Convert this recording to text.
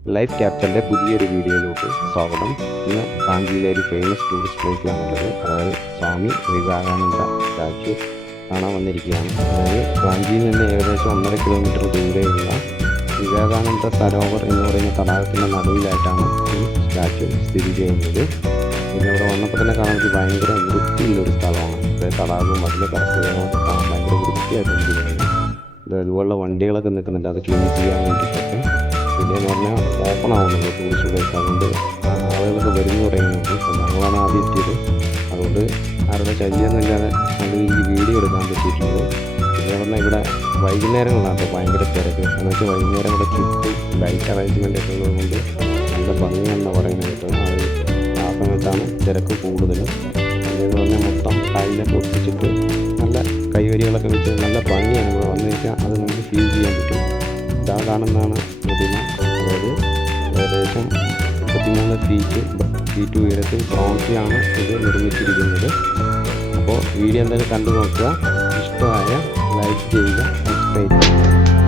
Life ക്യാപ്ചറിൻ്റെ പുതിയൊരു വീഡിയോയിലോട്ട് സ്വാഗതം. ഇന്ന് റാഞ്ചിയിലെ ഒരു ഫേമസ് ടൂറിസ്റ്റ് പ്ലേസിലാണുള്ളത്. അതായത് സ്വാമി വിവേകാനന്ദ സ്റ്റാച്യു കാണാൻ വന്നിരിക്കുകയാണ്. അതായത് റാഞ്ചിയിൽ നിന്ന് ഏകദേശം 1.5 കിലോമീറ്റർ ദൂരെയുള്ള വിവേകാനന്ദ സരോവർ എന്ന് പറയുന്ന തടാകത്തിൻ്റെ നടുവിലായിട്ടാണ് ഈ സ്റ്റാച്യു സ്ഥിതി ചെയ്യുന്നത്. പിന്നെ ഇവിടെ വന്നപ്പോൾ തന്നെ കാണാൻ ഭയങ്കര വൃത്തിയുള്ളൊരു സ്ഥലമാണ്. അതായത് തടാകവും അതിലെ കടപ്പുകളൊക്കെ കാണാൻ ഭയങ്കര വൃത്തിയായിട്ട് എനിക്ക് തോന്നുന്നു. അതുപോലുള്ള വണ്ടികളൊക്കെ നിൽക്കുന്നുണ്ട്, അത് ക്ലീൻ ചെയ്യാൻ വേണ്ടിയിട്ടൊക്കെ. പിന്നെയെന്ന് പറഞ്ഞാൽ ഓപ്പൺ ആവുന്നുണ്ട് ടൂറിസ്റ്റ് പ്ലേസ്, അതുകൊണ്ട് ആളുകളൊക്കെ വരുന്നു പറയുന്നുണ്ട്. ഞങ്ങളാണ് ആദ്യം എത്തിയത്, അതുകൊണ്ട് ആരുടെ ശല്യമൊന്നും ഇല്ലാതെ നല്ല രീതിയിൽ വീഡിയോ എടുക്കാൻ പറ്റിയിട്ടുണ്ട്. പിന്നെ പറഞ്ഞാൽ ഇവിടെ വൈകുന്നേരങ്ങളിലാണ് ഭയങ്കര തിരക്ക്. എന്ന് വെച്ചാൽ വൈകുന്നേരം ഇവിടെ ചുറ്റും ലൈറ്റ് അറേഞ്ച്മെൻ്റ് ഒക്കെ ഉള്ളതുകൊണ്ട് നല്ല ഭംഗിയാണെന്ന് പറയുന്നത് കേട്ടോ. അത് ആ സമയത്താണ് തിരക്ക് കൂടുതലും. അതെന്ന് പറഞ്ഞാൽ മൊത്തം ടൈലൊക്കെ ഒട്ടിച്ചിട്ട് നല്ല കൈവരികളൊക്കെ വെച്ച് നല്ല ഭംഗിയാണ്. ഇവിടെ വന്നു കഴിഞ്ഞാൽ അത് നമുക്ക് ഫീൽ ചെയ്യാൻ പറ്റും. ഇതാ കാണുന്നതാണ് പ്രതിമ. അതായത് ഏകദേശം 33 ഫീറ്റ് ഉയരത്തിൽ ബ്രോൺസിലാണ് ഇത് നിർമ്മിച്ചിരിക്കുന്നത്. അപ്പോൾ വീഡിയോ എന്തായാലും കണ്ടു നോക്കുക. ഇഷ്ടമായ ലൈക്ക് ചെയ്യുക, സബ്സ്ക്രൈബ് ചെയ്യുക.